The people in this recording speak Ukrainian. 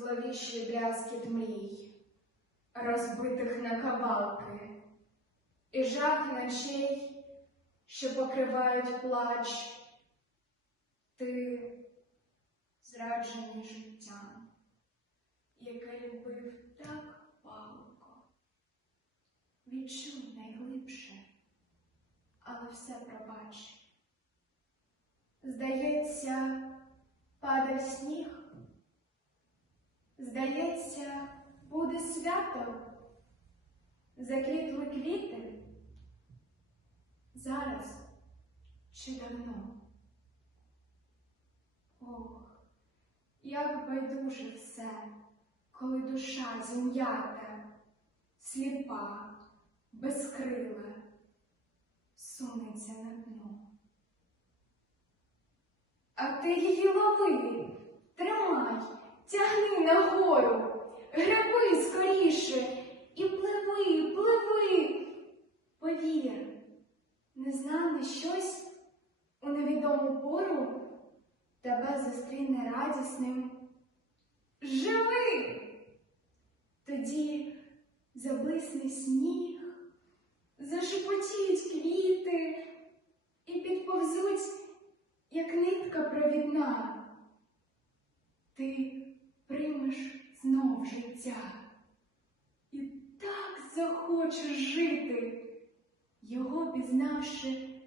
зловіщий брязкіт мрій, розбитих на кавалки, і жах ночей, що покривають плач. Ти зраджений життям, яке любив так палко. Відчуй найглибше, але все пробач. Здається, падав сніг. Здається, буде свято. Заквітли квіти. Зараз чи давно? Ох, як байдуже все, коли душа зім'ята, сліпа, безкрила, сунеться на дно. А ти її лови, тримай, тягни нагору, незнане щось у невідому пору тебе зустріне радісним. Живи! Тоді заблисне сніг, зашепотіють квіти і підповзуть як нитка провідна. Ти приймеш знов життя і так захочеш жити, його пізнавши